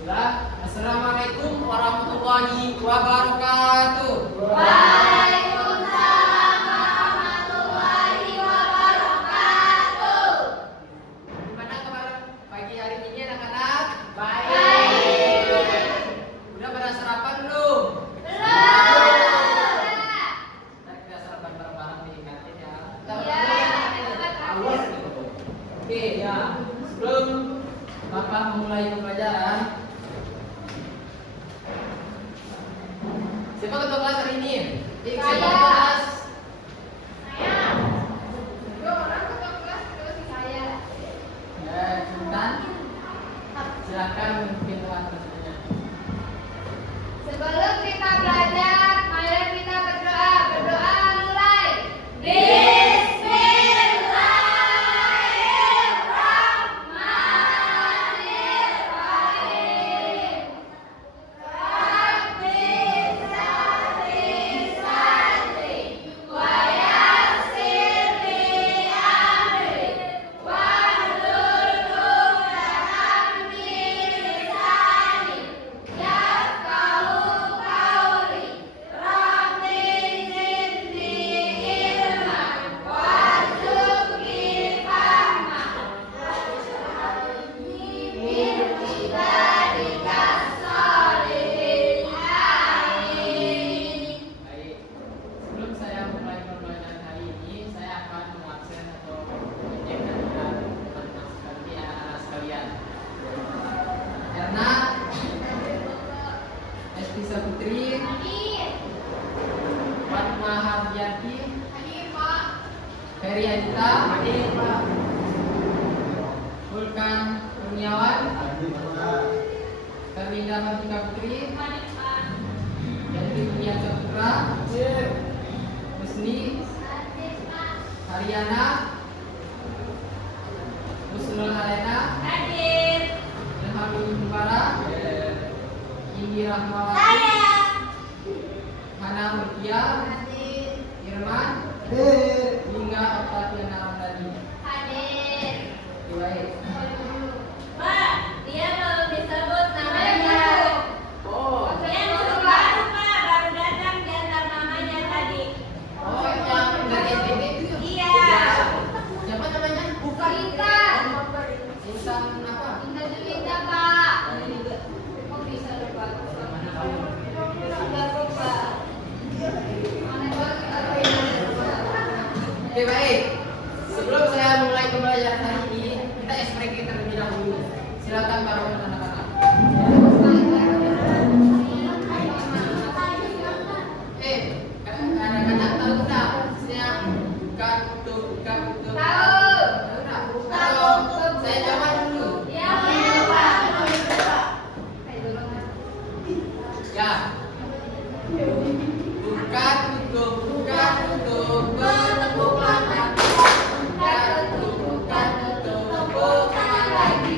Assalamualaikum warahmatullahi wabarakatuh. Waalaikumsalam warahmatullahi wabarakatuh. Gimana kabar pagi hari ini anak-anak? Baik. Udah pada sarapan belum? Belum. Kita sarapan bareng-bareng di kantin ya. Iya. Oke ya. Sebelum Bapak memulai pembelajaran, siapa ketua kelas hari ini? Siapa Saya. ketua kelas? Saya. Dua orang ketua kelas terus saya. Sultan. Silakan mungkin teman-temannya. Sebelum kita belajar, mari kita berdoa. Berdoa mulai. Bismillahirrahmanirrahim. Rabbi shrah sadri wa yassir li amri wahlul 'uqdatam min lisani yafqahu qawli. Rabbi zidni ilman warzuqni fahma min ibadika sholihin. Amin. Baik. Sebelum saya mulai pembelajaran hari ini, saya akan mengabsen atau mengecek teman-teman sekalian, anak-anak sekalian. Karena Estisa Putri, Hadir. Fatma Hardiati, Hadir, Pak. Ferry Adita, Vulkan Kurniawan, Karlinda Martika Putri, Hadir, Pak. Yandri Kurnia Saputra, Husni, Hadir, Pak. Haryana, Husnul Halena, Hadir. Ilham Mumbara, Indi Rahmawati, Saya. Hana Mutia, Hadir. Irman, hingga Octaviana Ramdhani. Hadir. Baik. Pak, dia belum disebut namanya. Oh, Yang baru, Pak, baru datang diantar namanya tadi. oh yang dari NTT itu ya? Iya. Siapa namanya? Intan. Intan apa? Intan Juwita, Pak. Kok bisa lupa? Sudah lupa. Mana Oke baik. Sebelum saya mulai pembelajaran hari ini, kita ekspresi terlebih dahulu. Silakan para anak-anak. Anak-anak tahu tak? Maksudnya buka tutup. Tahu. Tahu tak? Tahu. Saya coba dulu. Ya, Pak. Ya. Buka tutup, bertepuklah tangan. Buka tutup, bukan lagi.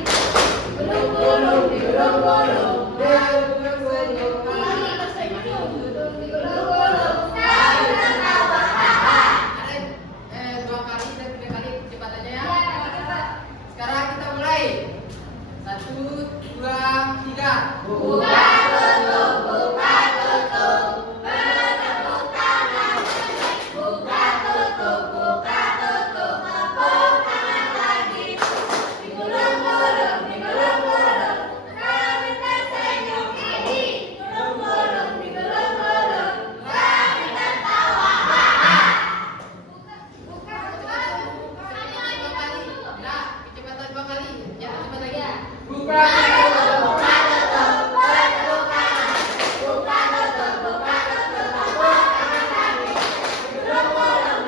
Gulung-gulung, digulung-gulung, digulung-gulung. Ada 2 kali dan 3 kali kecepatannya ya. Sekarang kita mulai. 1, 2, 3. Buka tutup, buka tutup, bertepuk tangan. Buka tutup, tepuk tangan lagi. Digulung-gulung, kami tersenyum. Digulung-gulung, kami tertawa. Buka, Kecepatan 2 kali. Ya, kecepatan 2 kali. Jangan cepat lagi. Buka tutup, bertepuk tangan. Buka tutup, tepuk tangan lagi. Digulung-gulung,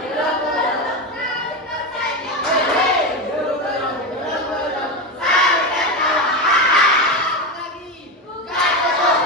kami tersenyum. Digulung-gulung, kami tertawa. Lagi. Buka tutup,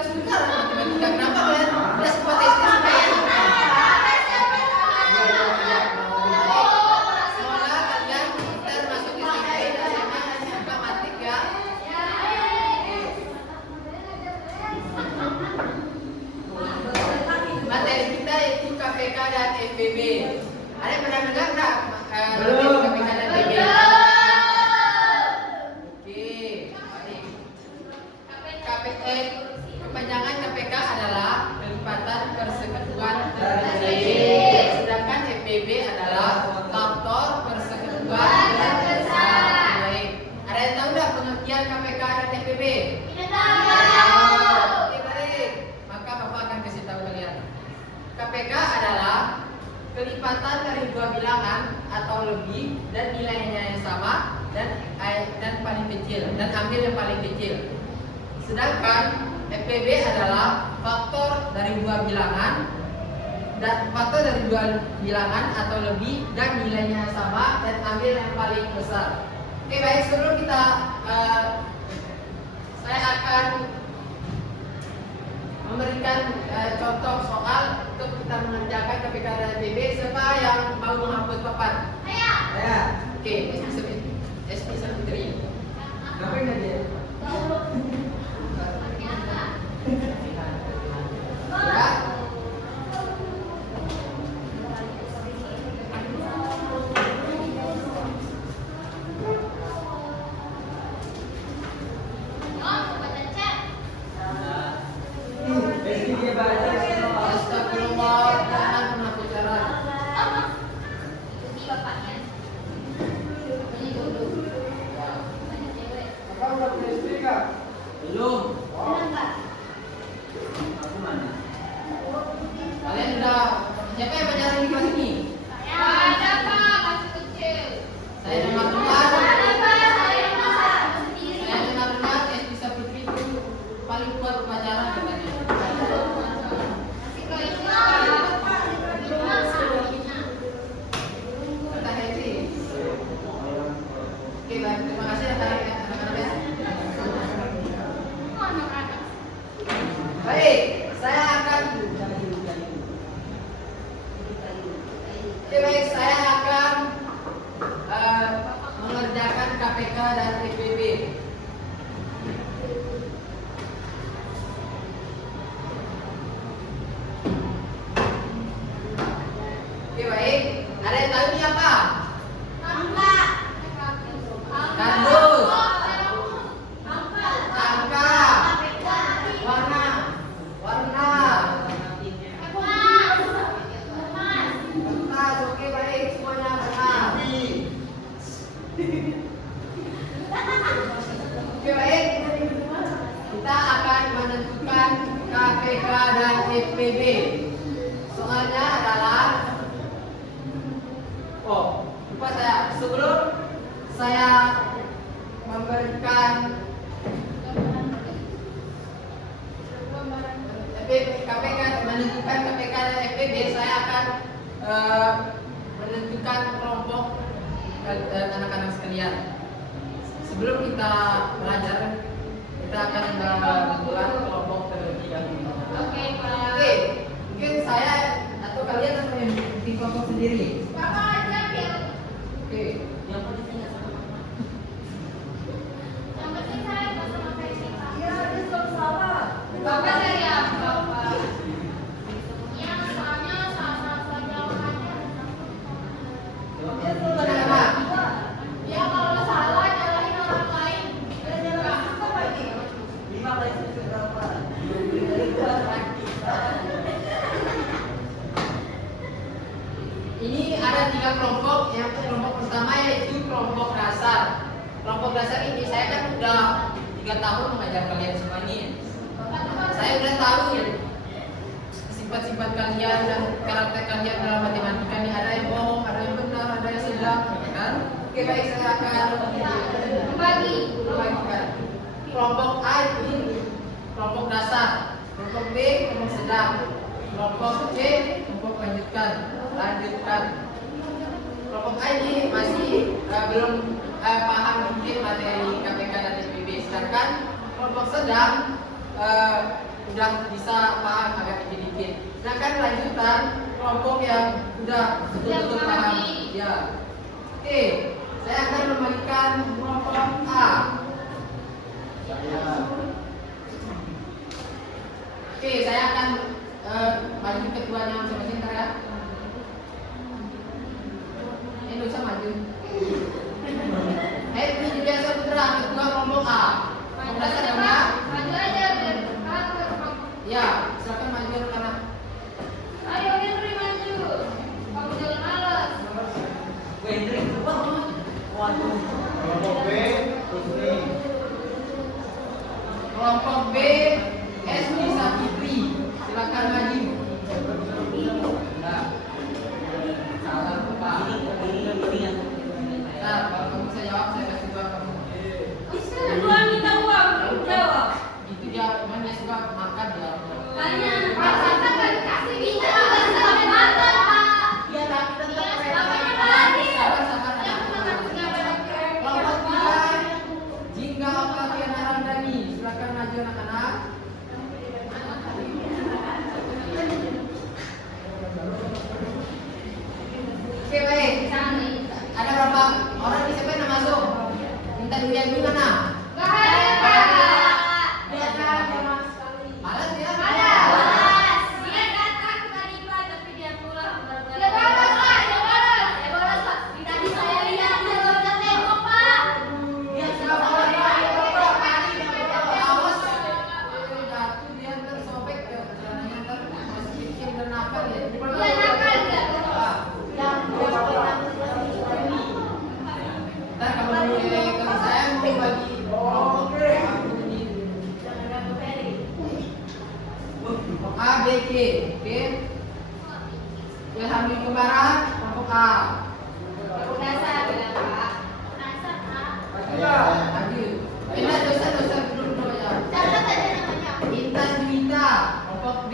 kelas juga matematika. Kenapa kalian tidak sempat SD suka ya? Semoga kalian pintar masuk SMP dan SMA suka matik ya. Materi kita itu KPK dan FPB. Ada yang pernah dengar nggak? Belum. KPK dan FPB. Oke, baik. Kepanjangan KPK adalah kelipatan persekutuan terkecil, sedangkan FPB adalah faktor persekutuan terbesar. Baik. Ada yang tahu nggak pengertian KPK dan FPB? Oke, baik. Maka Bapak akan kasih tahu kalian. KPK adalah kelipatan dari dua bilangan atau lebih dan nilainya yang sama dan paling kecil dan ambil yang paling kecil. Sedangkan FPB adalah faktor dari dua bilangan atau lebih dan nilainya sama dan ambil yang paling besar. Oke, baik, sebelum kita saya akan memberikan contoh soal untuk kita mengerjakan KPK dan FPB. Siapa yang mau menghapus papan? Saya. Oke, SP Savitri. Ngapain nggak dia? Ya. Pasti dia baca. Astagfirullah, jangan menghapus jalan. Apa udah punya istri nggak? Belum. Aku mana? Kalian udah siapa yang pacaran di kelas ini? Saya dengar-dengar SP Savitri itu paling kuat pacaran katanya. Kata Hetty. Oke, baik, terima kasih anak-anak. Baik, saya akan mengerjakan KPK dan FPB. Oke, baik. Ada yang tahu ini apa? Kardus, angka, warna, kertas. Oke, baik, semuanya benar. Oke, baik. Kita akan menentukan KPK dan FPB. Soalnya adalah lupa saya. Sebelum saya memberikan KPK, menentukan KPK dan FPB, saya akan menentukan kelompok anak-anak sekalian. Sebelum kita belajar, kita akan membuat kelompok terlebih dahulu. Oke, Pak. Oke, mungkin saya atau kalian akan membuat kelompok sendiri. Bapak aja biar Oke, yang penting tanya sama Mama. yang penting saya nggak sama Feby, Pak. Iya, dia selalu salah. Bapak dari apa, Bapak? Ya, soalnya salah jawabannya. Dia selalu ada Kenapa? Ya, kalau salah nyalahin orang lain. apa ini? 5 kali 1 berapa? Ini ada 3 kelompok. Yang kelompok pertama yaitu kelompok dasar. Kelompok dasar ini saya kan udah 3 tahun mengajar kalian semua ini. Saya udah tahu sifat-sifat kalian dan karakter kalian dalam matematika ini. Ada yang bohong, ada yang benar, ada yang sedang, ya kan? Oke, baik, saya akan membagikan. Kelompok A itu kelompok dasar, kelompok B kelompok sedang, kelompok C kelompok lanjutkan. Kelompok A ini masih belum paham mungkin materi KPK dan FPB, sedangkan kelompok sedang udah bisa paham agak dikit-dikit. Nah kan lanjutan kelompok yang udah betul-betul paham. Ya. Oke, saya akan membagikan kelompok A. Oke, saya akan maju ketuanya masing-masing ntar ya. Ini usah maju. Ini juga Saputra, ketua kelompok A. Berdasarkannya, Maju aja biar sekarang ke kelompok. ya, silakan maju anak-anak. Ayo Henry maju. Kamu jangan malas. Hendrik, coba. Waduh. Kelompok B, Rusli. Kelompok B, Esmi Sakitri. Silakan maju. Nah, salah lupa. Nah, kalau kamu bisa jawab, saya kasih uang kamu. Bisa dua minta uang, belum jawab. Itu dia, memang dia suka makan ya. Tanya anak pasar kan gak dikasih minta juga sampai makan Pak. Iya, tapi tetap Iya, keren. bapaknya balik. Sabar, Yang anak-anak. makan nggak banyak Kelompok 3, Jingga Octavian Arandani. Silakan maju anak-anak. Oke, baik. Ada berapa orang di siapa yang masuk? Minta dilihat dulu mana? Gak ada Pak. Malas ya? Malas. Dia datang tadi Pak, tapi dia pulang. Dia balas Pak, dia balas. Dia balas Pak. Tadi saya lihat dia udah tembok Pak. Dia sudah mulai awas. Jatuh dia tersobek ke celananya ntar masih bikin dan nakal ya. Dia nakal nggak? Ntar kalau mulai kalau saya mau bagi A, B, C, oke? Ilham Kembaran, kelompok A. Dasar bilang Pak. Dasar Pak. Maju. Ini dosa dulu ya. Catat aja namanya. Intan Juwita, kelompok B.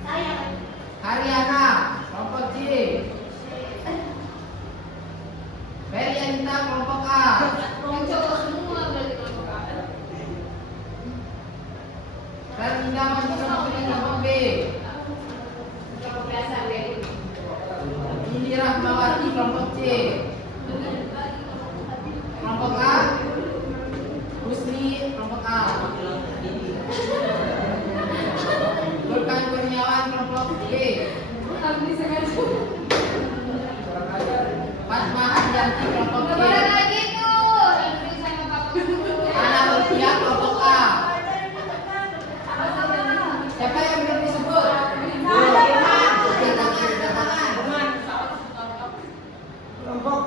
Saya. Haryana, kelompok C. Ferry Anita, kelompok A. Yang cowok semua berarti kelompok A. Ralinda Masih, kelompok B. Kelompok dasar deh. Indira Rahmawati, kelompok C. Kelompok A. Husni, kelompok A. Burkan Kurniawan, kelompok B. Habis sengaja. Fatma Harjanti, kelompok Gak C. boleh kayak gitu. Henry sama bapak dulu. Ana Rupiah, kelompok A. Siapa yang belum disebut? Angkat tangan. Kelompok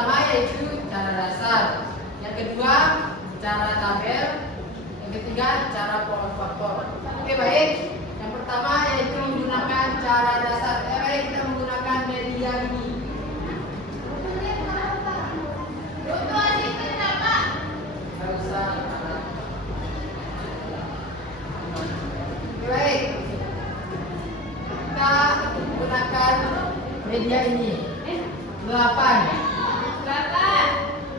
pertama yaitu cara dasar, yang kedua cara tabel, yang ketiga cara pola faktor. Oke baik, yang pertama yaitu menggunakan cara dasar. Baik, kita menggunakan media ini. Nggak usah. Oke, baik, kita menggunakan media ini 8.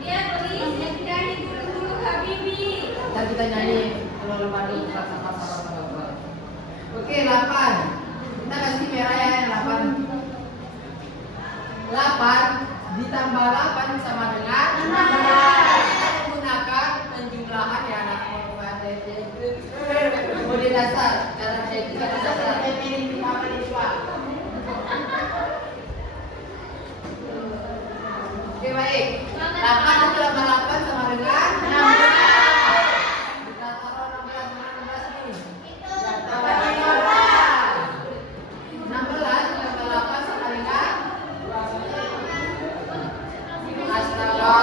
Dia tulis yang nyanyi guru-guru Habibi. Dan kita nyanyi kalau padu sama-sama. Oke, 8. Kita kasih merah ya yang 8. 8 ditambah 8 sama dengan 16. Kita menggunakan penjumlahan ya anak mode dasar. Cara itu cara dasar. Oke baik. 8 ditambah 8 sama dengan 16. Kita taruh 16 nih. 16 ditambah 8 sama dengan astaga.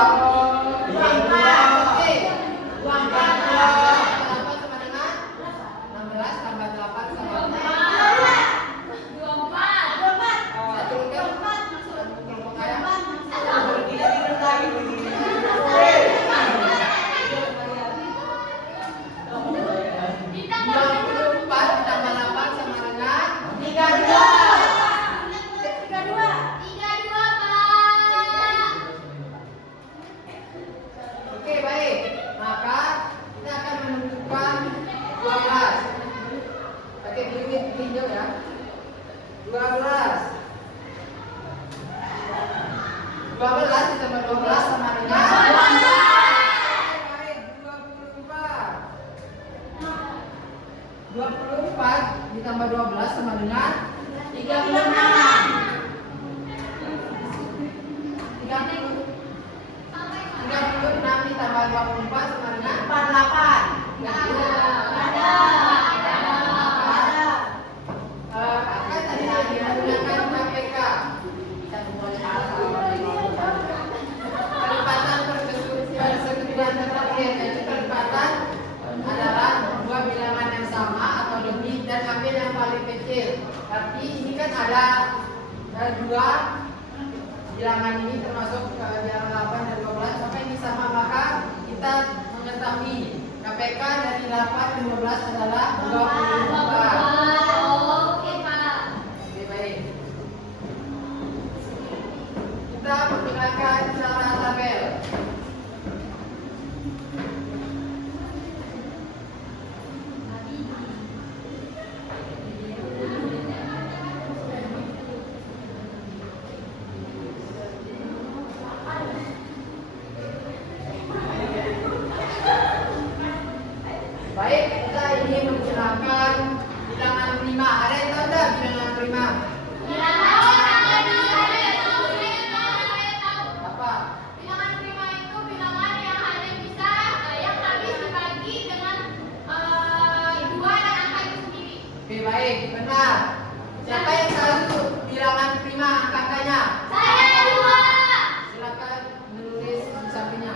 Oke. 8 sama dengan 16 tambah 8 sama dengan 12 ditambah 12 sama dengan 24 ditambah 12 sama dengan 36 ditambah 24 sama dengan 48. Akan tadi menggunakan KPK. Perlipatan persekutuan terakhir, yaitu perlipatan adalah dua bilangan yang sama atau lebih dan ambil yang paling kecil. Berarti ini kan ada dua bilangan ini termasuk bilangan 8 dan 12, maka ini sama, maka kita mengetahui KPK dari 8 dan 12 adalah 24. Oke baik. Kita menggunakan cara tabel. Baik, kita ini menggunakan bilangan prima. Ada yang tahu enggak bilangan prima? Apa? Bilangan prima itu bilangan yang hanya bisa yang habis dibagi dengan 2 dan angka itu sendiri. Oke, baik, benar. Siapa yang tahu bilangan prima angka-angkanya? Saya kedua. Silakan menulis di sampingnya.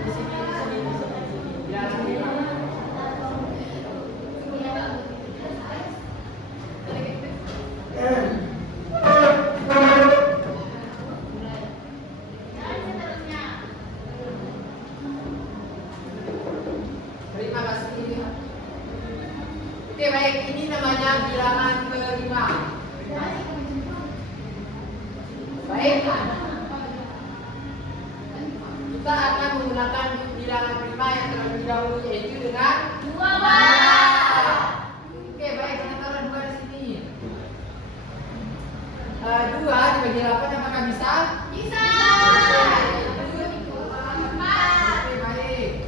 Di sini. Bilangan prima. Terima kasih. Oke baik, ini namanya bilangan prima. Baik, kita akan menggunakan bilangan prima yang terlebih dahulu, yaitu dengan 2. Oke baik, kita taruh 2 di sini. 2 dibagi 8 apakah bisa? Bisa. Oke baik.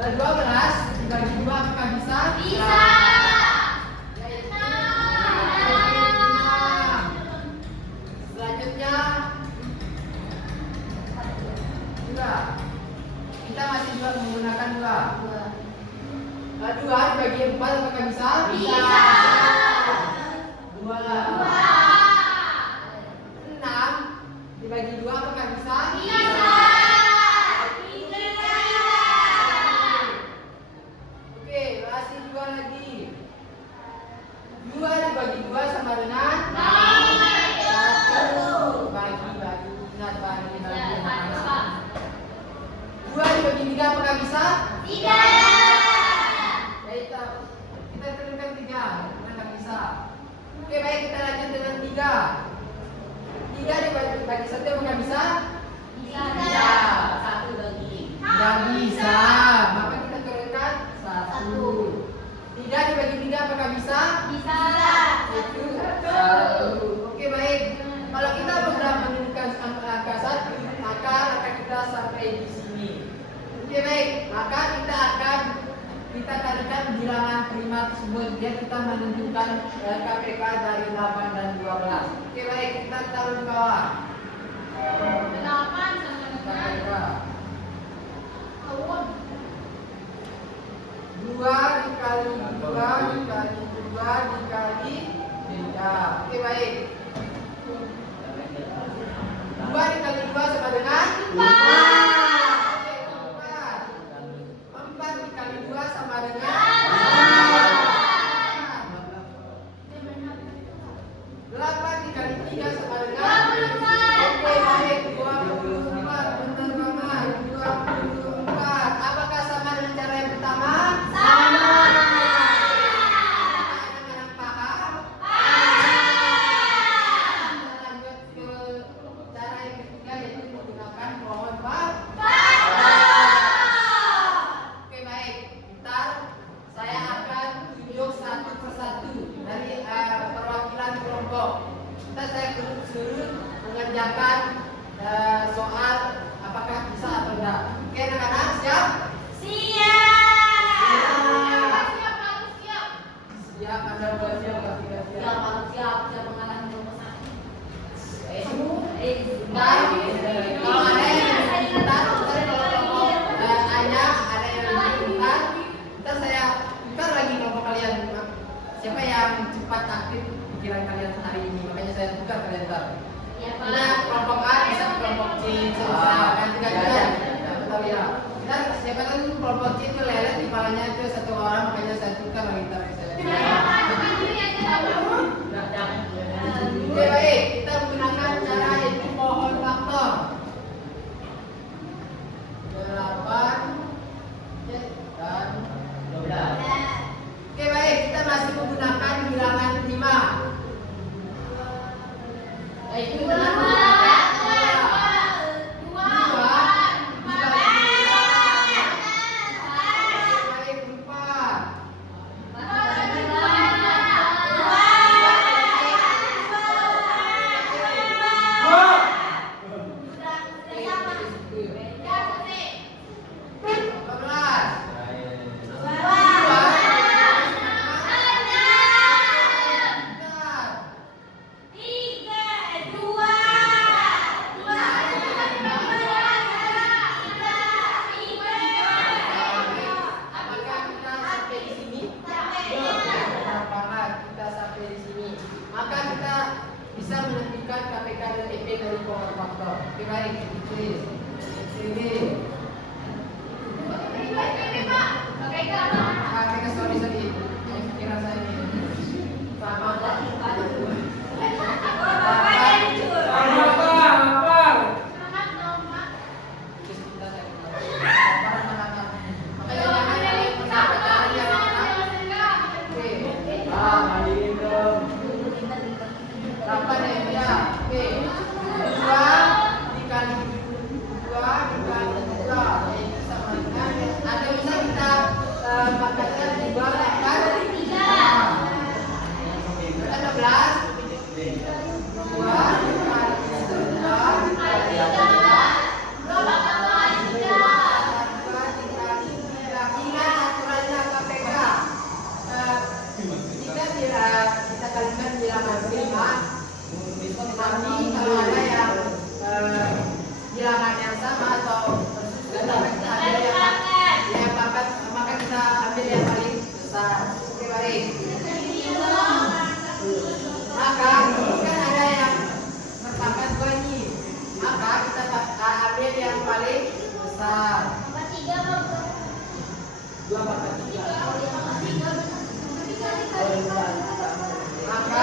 12 dibagi 2 apakah bisa? Bisa. Selanjutnya juga kita masih juga menggunakan 2. 2 dibagi 4 apakah bisa? Bisa. 2. dibagi 2 sama dengan bagi. Ingat bagi. 2 dibagi 3 apakah bisa? Kita tentukan 3, nggak bisa. Oke, baik, kita lanjut dengan 3. 3 dibagi 1 apakah bisa? Tidak bisa. Maka kita turunkan 1. 3 dibagi 3 apakah bisa? Itu 1. Oke, baik. Kalau kita sudah menemukan angka 1, maka kita sampai di sini. Oke, baik. Maka kita carikan bilangan prima tersebut biar kita menentukan KPK dari 8 dan 12. Oke, baik. Kita taruh di bawah. KPK 2 dikali 2 dikali 2 dikali 3. Oke, baik. 2 dikali 2 sama dengan 4 dikali 2 sama dengan 8 dikali 3 sama dengan 24. Oke, baik. 24. Benar banget. 24. Apakah sama dengan cara yang pertama? Anak-anak paham? Kita lanjut ke cara yang ketiga, yaitu menggunakan pohon Oke, baik. Ntar saya akan tunjuk satu persatu dari perwakilan kelompok. Ntar saya suruh mengerjakan soal apakah bisa atau enggak. Oke, anak-anak siap? Siap, Anda sudah siap, tidak siap? Ntar, kalau ada yang lebih pintar, ntar kalau kelompok A-nya ada yang lebih pintar, ntar lagi kelompok kalian. Siapa yang cepat aktif pikiran kalian hari ini? Makanya saya tukar kalian ntar. Karena kelompok A bisa ke kelompok C, kan tidak bisa. Betul ya. Dan siapa tahu kelompok C itu lelet di kepalanya itu satu orang, makanya saya tukar lagi ntar bisa. Oke, baik. Kita menggunakan cara yaitu pohon faktor. 8 dan 12. Oke, baik. Kita masih menggunakan bilangan prima. Yaitu dengan bisa menentukan KPK dan TP dari pohon faktor. Oke, baik. Please. Sini. KPK, sorry. Kira saya ini. Nanti kalau ada yang bilangan yang sama atau ada yang pangkat, maka kita ambil yang paling besar. Oke, baik. Maka kan ada yang berpangkat 2 ini, maka kita ambil yang paling besar. 2 pangkat 3. Maka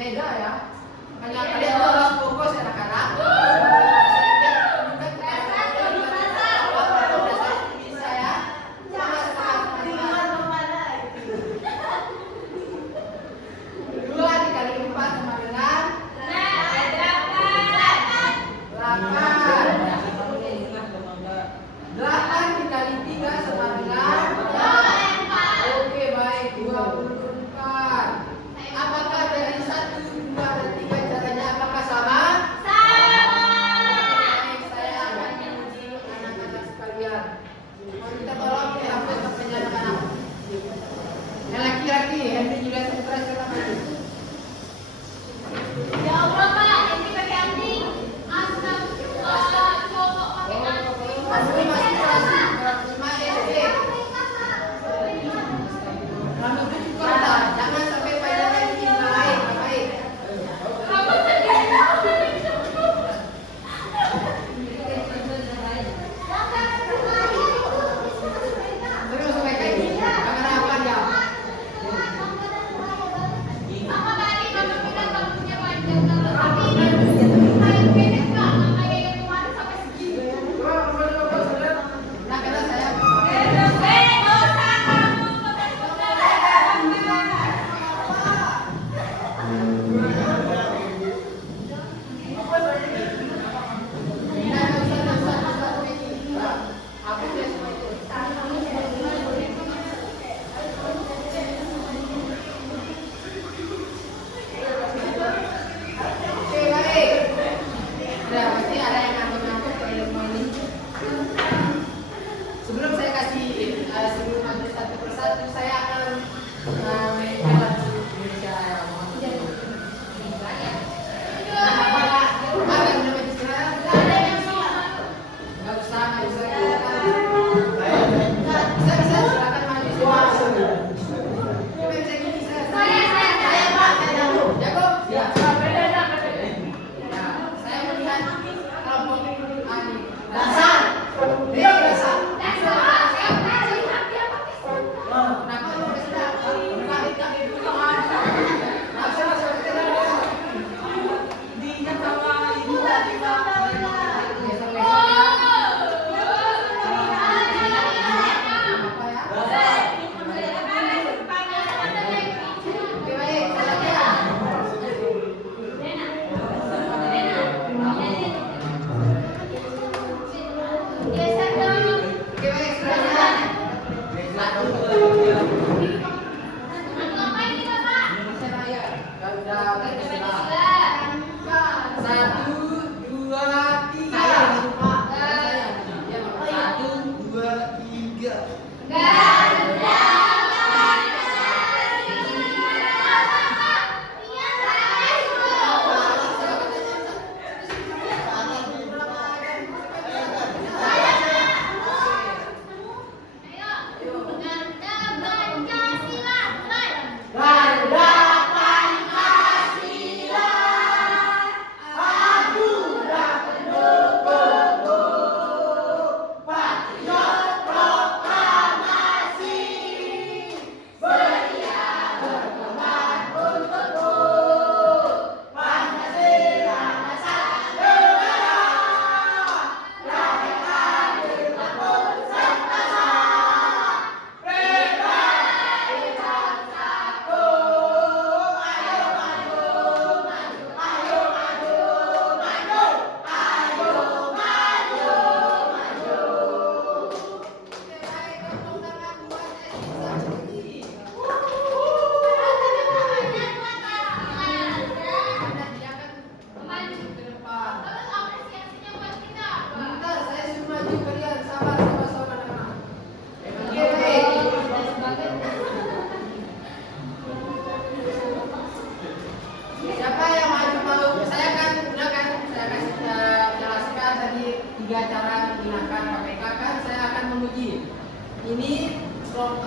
berbeda ya. Makanya kalian tuh harus fokus anak-anak. Bisa ya. Dua dikali 4 sama dengan 8. 8 dikali 3 sama dengan oke, baik, 24. Apakah dari 1, 2, dan 3 caranya apakah sama? Baik, saya akan menguji anak-anak sekalian. Mau minta tolong dihapus HP-nya anak-anak. Yang laki-laki, Henry Julius Putra, silakan maju. Ya Allah Pak, yang pakai anting. Astagfirullah, cowok pakai anting. Masih kelas 5 SD. Rambut cukur dah, jangan sampai panjangnya ini. Baik, baik. Terus sampai kayak gini, jangan apa aja. Apa tadi kamu bilang rambutnya panjang tapi kayak pendek Pak, nggak kayak yang kemarin sampai segini. Nah, karena saya Dosa kamu, oke, baik. Udah, pasti ada yang ngangkut-ngangkut ke ilmu ini. Sebelum saya kasih sebelum nanti satu persatu, saya akan menjalan Indonesia Raya. Ada nama istirahat? Nggak usah. Bisa, silakan maju semua. Coba bisa gini, saya Pak, saya dulu. Jago? Ya. Nah, saya melihat kelompok Ani. Dasar. Dasar. Kenapa lu kesana? Kali dulu kan.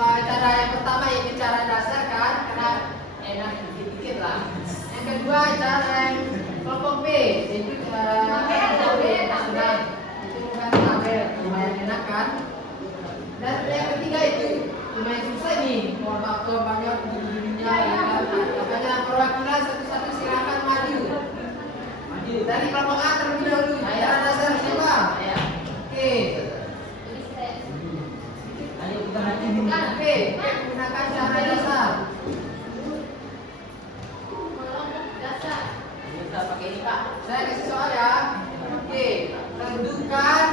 Cara yang pertama yaitu cara dasar kan, karena enak dikit-dikit lah. Yang kedua cara yang kelompok B, yaitu sudah itu bukan tabel, lumayan enak kan. Dan yang ketiga itu lumayan susah nih, kalau banyak begininya ya kan. Makanya perwakilan satu-satu silakan. Dari kelompok A terlebih dahulu. Cara dasar siapa? Saya. Oke. Ayo kita nanti Oke, gunakan cara dasar. Kita pakai ini Pak. Saya kasih soal ya. Oke, tentukan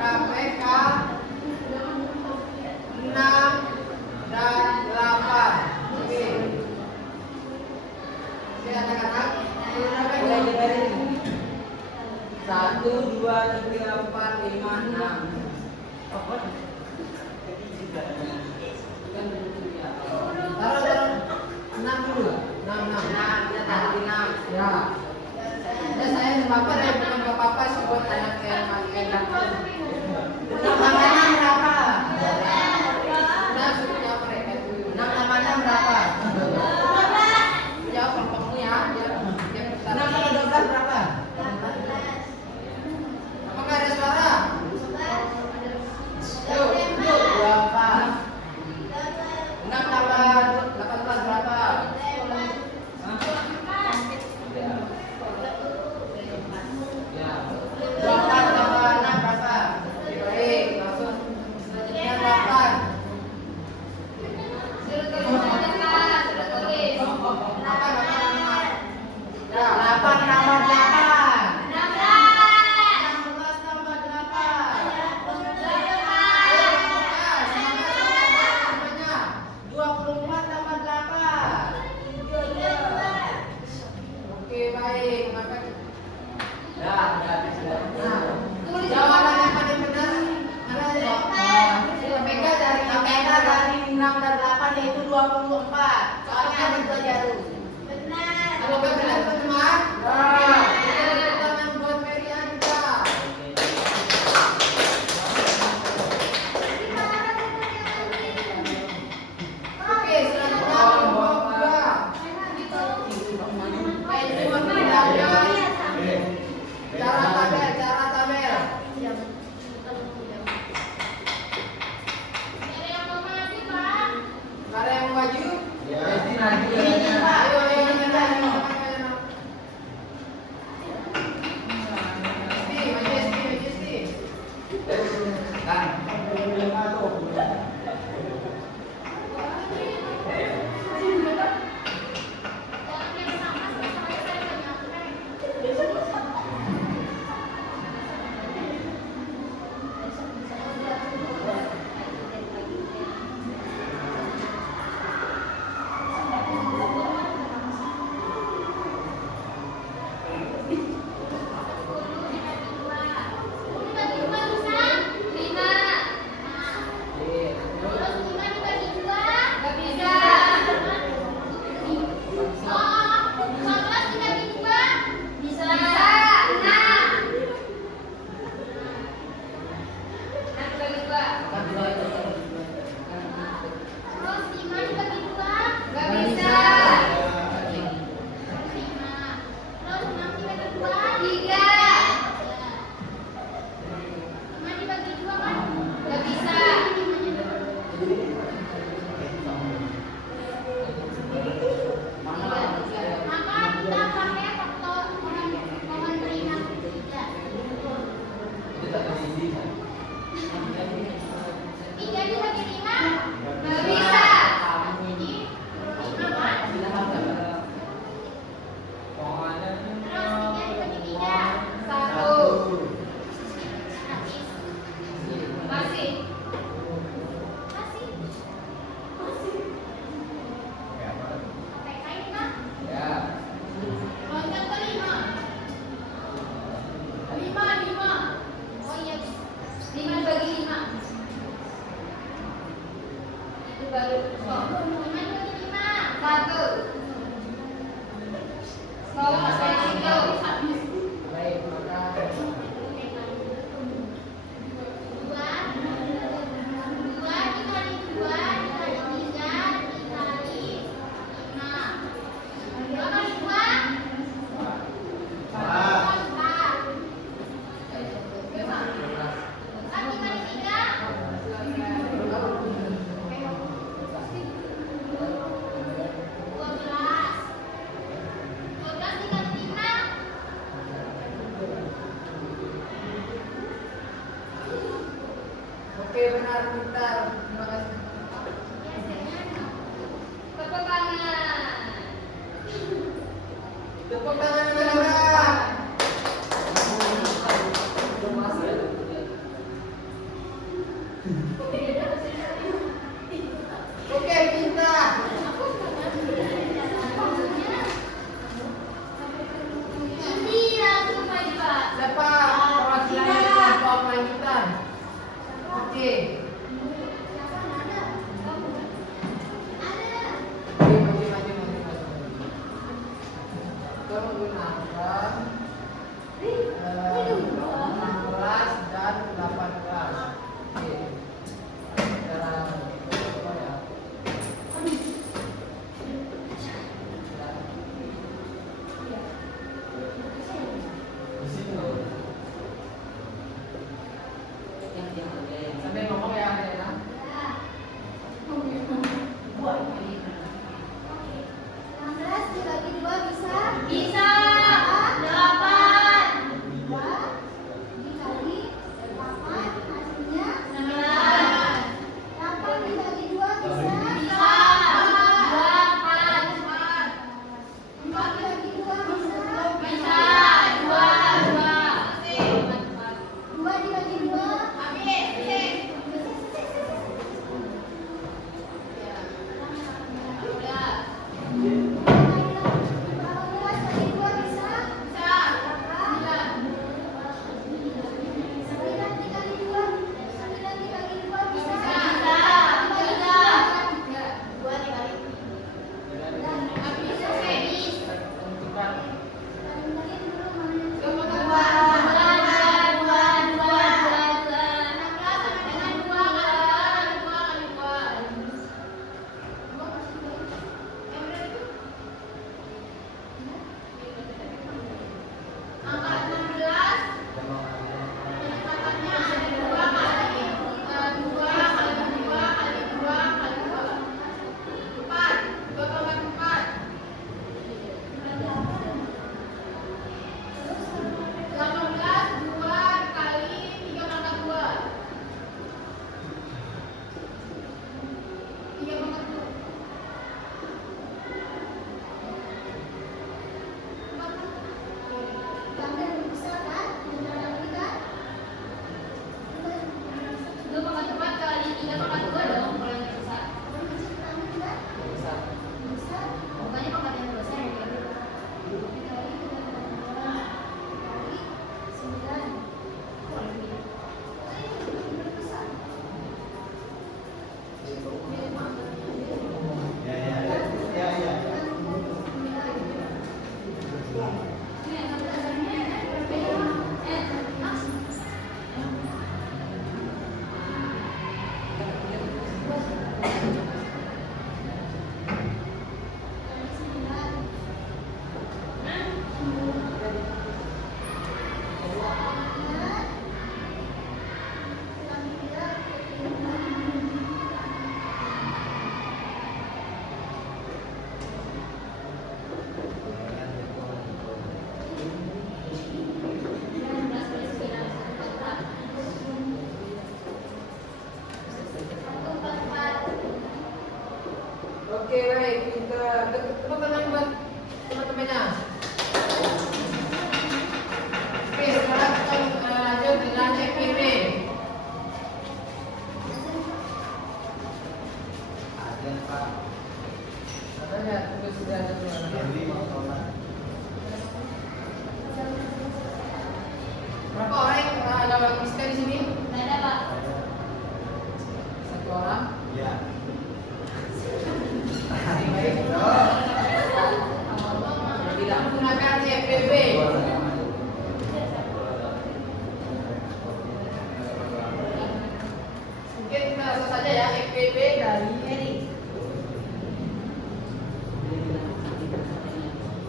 KPK 6 dan 8. Oke. Oke, anak-anak. Mulai dari 1, 2, 3, 4, 5, 6. Apa? Taruh 6 dulu. 6. Kita taruh di 6. Ya. Ya saya bapak dari bukan bapak sih buat anak yang pakai dapur. Namanya berapa? Nah, suruh jawab mereka dulu. Namanya berapa? Jawab kelompokmu ya. Dia 6 sama 12 berapa? Apakah ada suara? Yuk, yuk. 24. 6 tambah 18 berapa? Ya. 24 tambah 6 berapa? Baik, langsung selanjutnya 8. Ya, 8 tambah 8. 16 tambah 8. 24 tambah 8. Oke, baik. Maka nah, jawaban yang paling benar mana ya? KPK dari KPK dari 6 dan 8 yaitu 24. Soalnya ada 2 jarum. Apakah benar teman-teman? Ya. Tepuk tangan buat Mary Anta. Oke, selanjutnya kelompok 2. Ini memperlihatkan cara tabel. Ada yang mau maju? Ya. Ini, Pak. Ayo. Maju, Esti. menggunakan 16 dan 18. Oke. Cara apa ya? Sampai ngomong ya, Adena. Dibagi 2 bisa? Bisa. 8. 2 dikali 8 hasilnya 16. 8 dibagi 2 bisa? Bisa. 4 dibagi 2 bisa? Bisa. 2 dibagi 2 Oke, baik. Kita tepuk tangan buat teman-temannya. Oke, sekarang kita lanjut dengan FPP. Ada Pak. Katanya tugas sudah ada Jadi mau sholat. Berapa orang yang ada Miska di sini? Ada, Pak. Satu orang. Ya. Baik. Tidak menggunakan FPP. Mungkin kita langsung saja ya FPP dari Eri.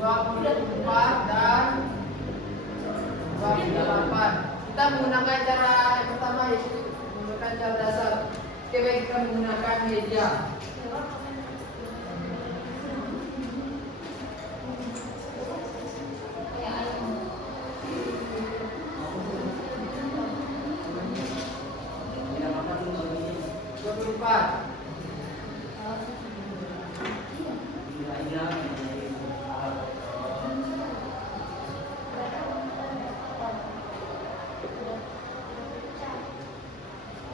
24 dan 28. Kita menggunakan cara yang pertama yaitu menggunakan cara dasar. Oke, baik, kita menggunakan media.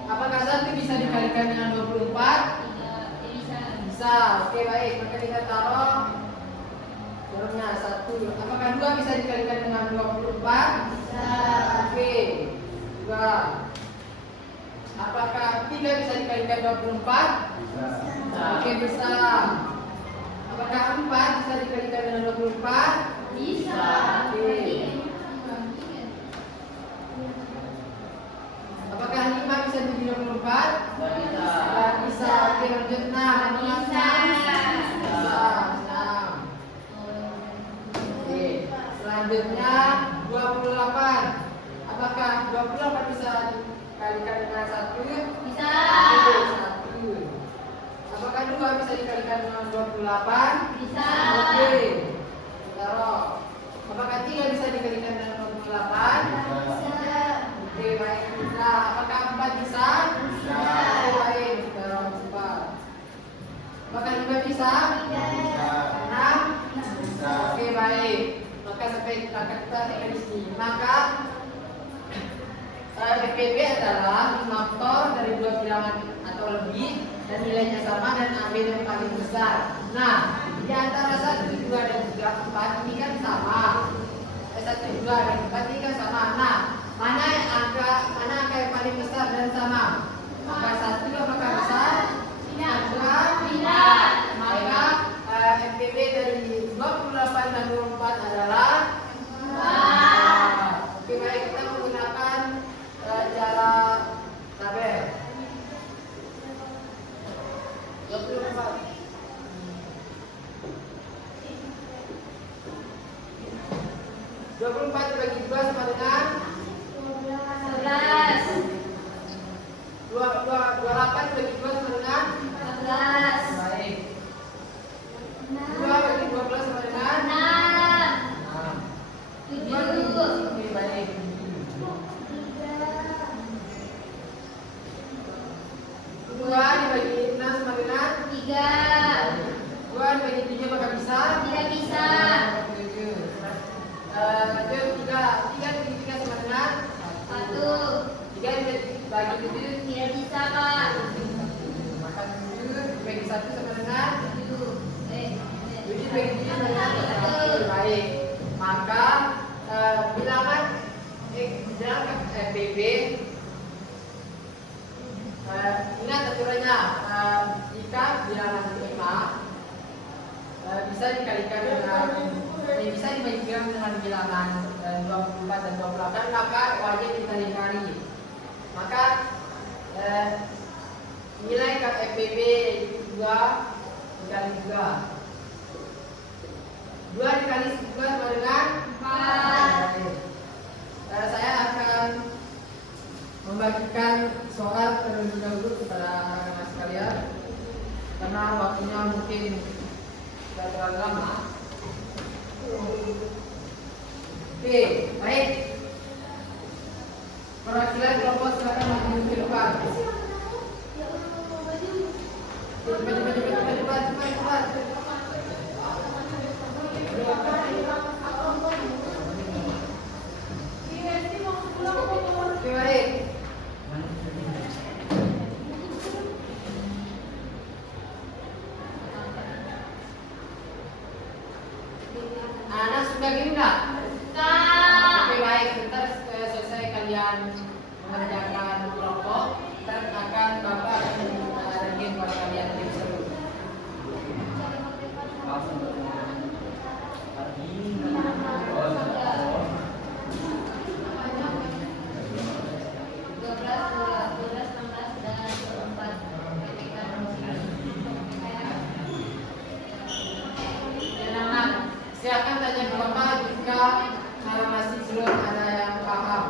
Apakah 1 bisa dikalikan dengan 24? Bisa. Oke, baik. Maka kita taruh hurufnya 1. Apakah 2 bisa dikalikan dengan 24? Bisa. Oke. 2. Apakah 3 bisa dikalikan 24? Bisa. Oke, bisa. Apakah 4 bisa dikalikan dengan 24? Bisa. bisa di 24? Bisa. Oke, lanjut 6. Bisa. Bisa. 6. Oke, selanjutnya 28. Apakah 28 bisa dikalikan dengan 1? Bisa. 1. Apakah 2 bisa dikalikan dengan 28? Bisa. Oke. Taruh. Apakah 3 bisa dikalikan dengan 28? Bisa. Oke, baik. Bisa. Apakah 4 bisa? Bisa. Oke, baik. Taruh 4. Apakah 5 bisa? 6? Oke, baik. Maka sampai angka kita di sini. Maka FPB adalah faktor dari dua bilangan atau lebih dan nilainya sama dan ambil yang paling besar. Nah, di antara 1, 2, dan 3, 4 ini kan sama. 1, 2, dan 4 ini kan sama. Nah, mana angka yang paling besar dan sama? Angka 1 apakah besar? Angka Tidak. maka FPB dari 28 dan 24 adalah oke, baik, kita menggunakan cara tabel 24. 24 dibagi 2 sama dengan 11. 28 dibagi 2 sama dengan 14. baik. 2 bagi 12 sama dengan 6. 7. 7. Oke, baik. 2 dibagi 6 sama dengan 3. 2 dibagi 7 maka bisa? Tidak bisa. 7. Lanjut 3 dibagi 3 sama dengan 1. 3 dibagi 7 Tidak bisa, Pak. maka 7 dibagi 1 sama dengan 7. 7 dibagi 7 sama dengan 1. Baik. Maka bilangan FPB ingat aturannya, jika bilangan 5 bisa dikalikan dengan bisa dibagikan dengan bilangan 24 dan 28 maka wajib kita lingkari. Maka nilai FPB 2 dikali 2 dikali 2 sama dengan 4. Saya akan membagikan soal terlebih dahulu kepada anak-anak sekalian karena waktunya mungkin tidak terlalu lama. Oke, baik. Perwakilan kelompok silakan maju ke depan. Cepat. Oke, baik. Anak sudah gini enggak? Oke, baik. Sebentar selesai kalian mengerjakan kelompok, dan akan Bapak akan ada buat kalian tim seru. Silakan tanya ke Bapak jika masih belum ada yang paham.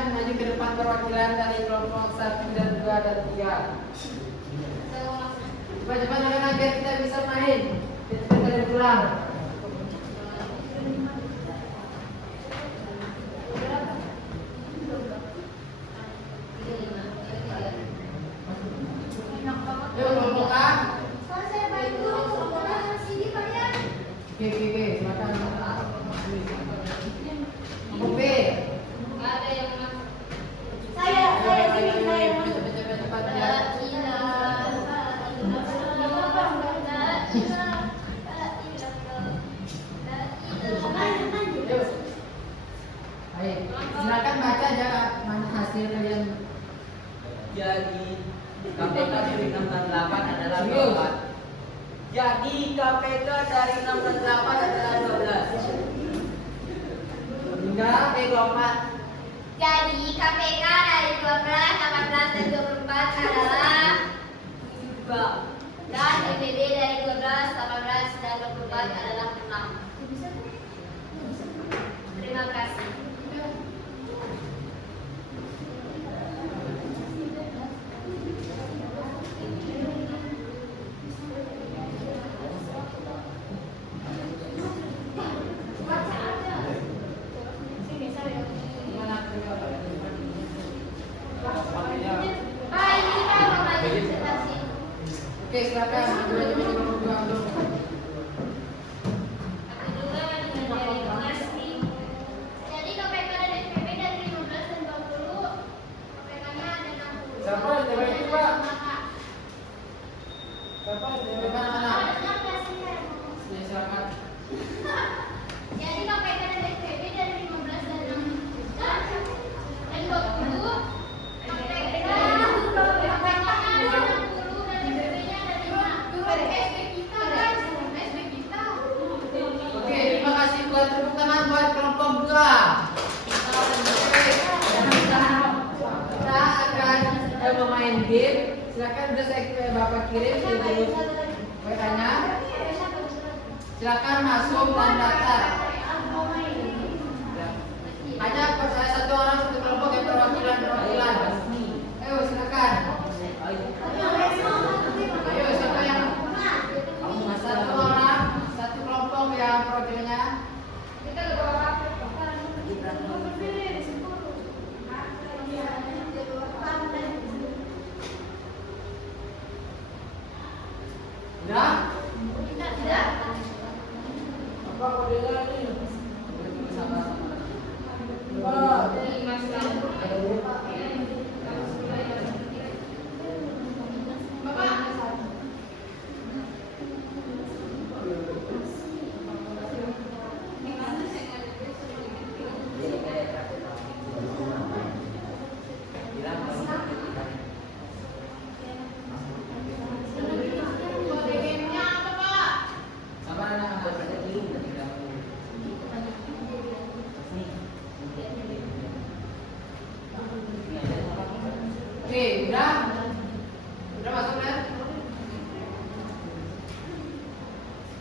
silakan maju ke depan perwakilan dari kelompok 1 dan 2 dan 3. Cepat-cepat anak-anak biar kita bisa main. Kita kalian pulang. Yuk kelompok A. Oke, silakan. Kelompok B. Cepat ya. Yuk. Baik, silakan baca aja mana hasil kalian. Jadi KPK dari 6 dan 8 adalah Serius? 12. Jadi KPK dari 6 dan 8 adalah 12. Enggak, 24. Jadi KPK dari 12, 18, dan 24 adalah 2. Dan PBB dari 12, 18, dan 24 adalah 6. Terima kasih. Baik, kita mau maju presentasi. Oke, silakan. Maju kelompok 2 dulu. Kedua dengan dari Lesti. Jadi KPK dan SPP dari 15 dan 20, KPK-nya ada 60. Siapa yang jawab itu, Pak? Siapa yang jawab anak-anak? Ya, silakan. Jadi KPK dan SPP dari 15 dan 20, KPK-nya ada 60 dan SPP-nya ada 5. Oke, terima kasih buat tepuk tangan buat kelompok 2. Kita akan bermain game. Silakan udah saya Bapak kirim ke WA-nya. Silakan masuk dan daftar. Hanya saya satu orang satu kelompok yang perwakilan. Ayo silakan. Ayo siapa yang satu orang satu kelompok yang perwakilannya. Udah? Apa kodenya ini? Sama-sama. Sabar anak-anak. Oke, udah? Udah masuk kan?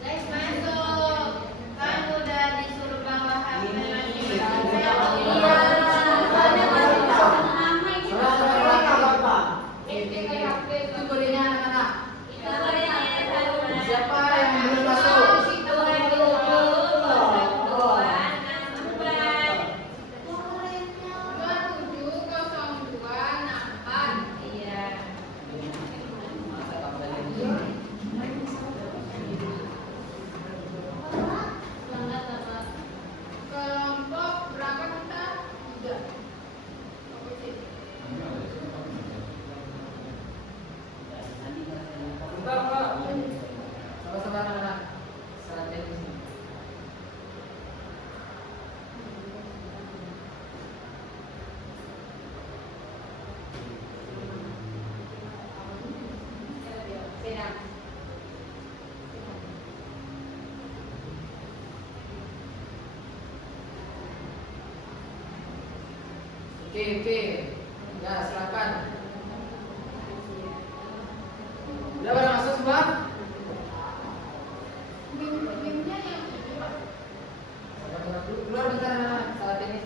Guys, masuk. Kan udah disuruh bawa HP. Itu kodenya anak-anak. Itu boleh Siapa yang belum masuk? Kelompok berapa kita? 3. Bentar, Pak. Sabar-sabar anak-anak. Saat teknis. Oke. Ya, silakan. Udah pada masuk semua? Keluar bentar, saat ini.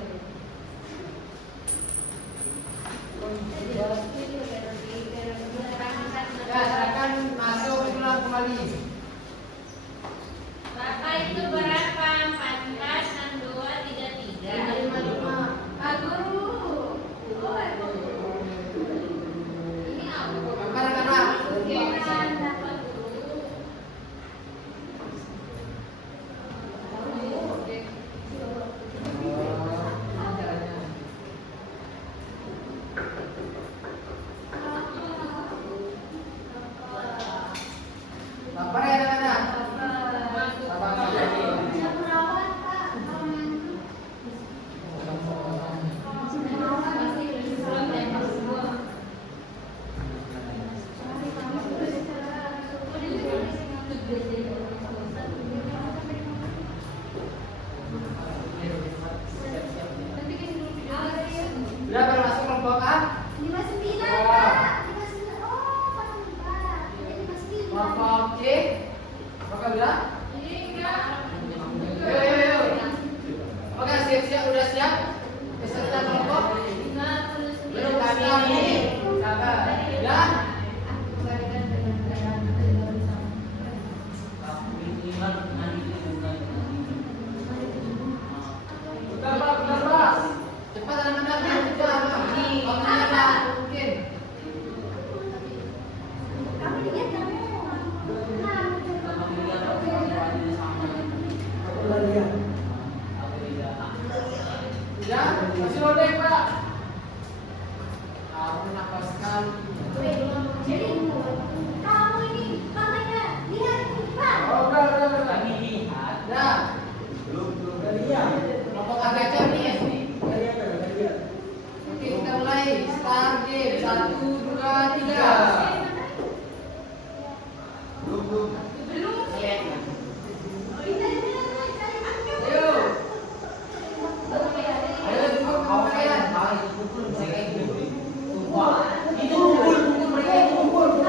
kali. Bapak itu berapa? 14, 62, 33. 55. Pak Guru. Ini apa? Gambar anak-anak. Oke, kan Bapak Guru. Gambar ya anak-anak. Abang saja. Sudah bermasuk kelompok A? 59, Pak. 59. Oh, Pak Mbak. Jadi 59. Kelompok C? Apakah bilang? Yuk. Oke, siap-siap, udah siap? Peserta kelompok? Belum kami. Sabar. Ya? Cepat anak-anak, cepat. Waktunya Pak, mungkin. Kamu lihat kamu. Ya, masih lodeng Pak. Kamu nakal sekali. Jadi kamu ini makanya lihat Pak. Udah. Dah. Belum. Kelompok A gacor nih ya. Oke, kita mulai. Start game. 1, 2, 3. Belum. Ayo. Ayo cukup kalian. Itu kumpul mereka kumpul.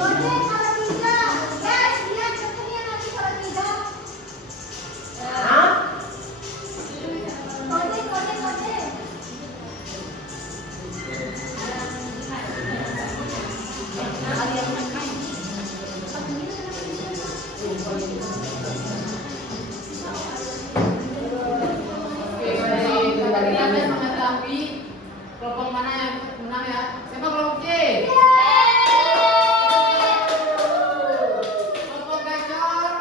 Kode salah 3. Guys, lihat katanya nanti salah 3. Hah? Kode. Oke, baik. Tadi Anda mengetahui kelompok mana yang menang ya? Siapa kelompok C? Kelompok gacor.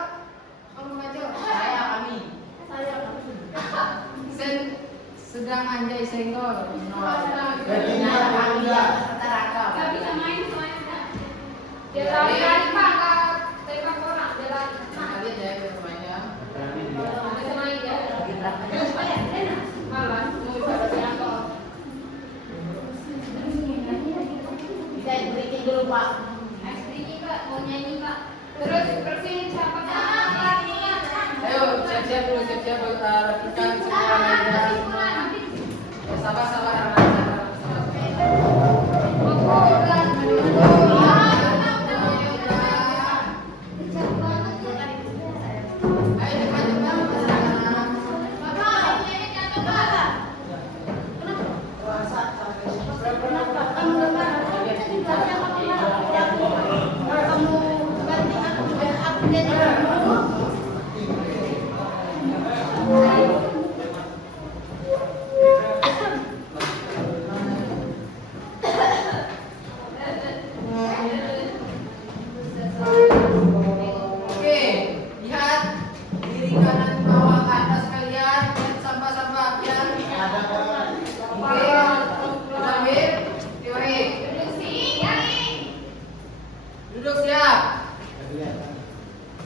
Kelompok gacor. Saya kami. Sedang anjay senggol. Berarti saya kami ya. Rata-rata. Gak bisa main soalnya. Dia lari, Pak. Tembak orang, dia lari. Nah, lihat ya kita semuanya. Bisa main ya. Malah, mau ibadah jatuh. Kita breaking dulu Pak. Mau nyanyi Pak. Terus bersihin siapa? Ayo, siap-siap dulu, siap-siap buat rapikan semua meja. Ya, sabar. Ayo cepat. Oke, lihat kiri kanan bawah atas kalian, lihat sampah-sampah biar. Oke, ambil, baik. Duduk siap.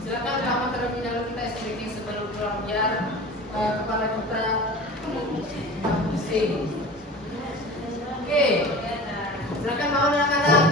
Silakan kamu terlebih dahulu kita stretching sebelum pulang biar kepala kita tidak pusing. Oke, silakan mau anak-anak.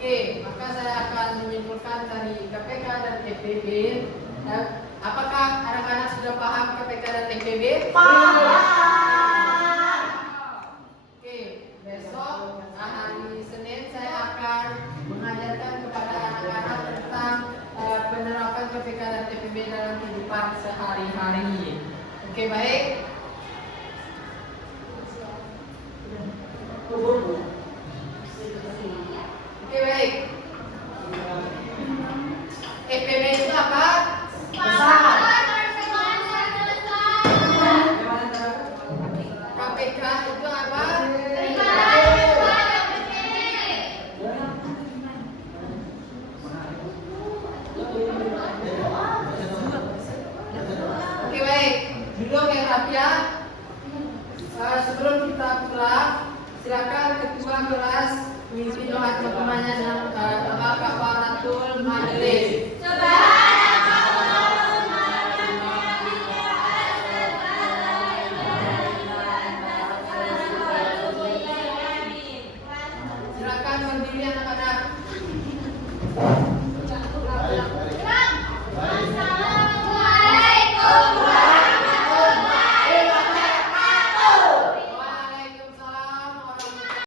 Oke, maka saya akan menyimpulkan dari KPK dan TPB. Apakah anak-anak sudah paham KPK dan TPB? Oke, besok hari Senin saya akan mengajarkan kepada anak-anak tentang penerapan KPK dan TPB dalam kehidupan sehari-hari. Oke, baik. Oke, baik. EPB itu apa? KPK itu apa? Oke, baik. Duduk yang rapi ya. Sebelum kita pulang, silakan ketua kelas memimpin doa dokumennya dengan kafaratul majelis. Silakan berdiri anak-anak.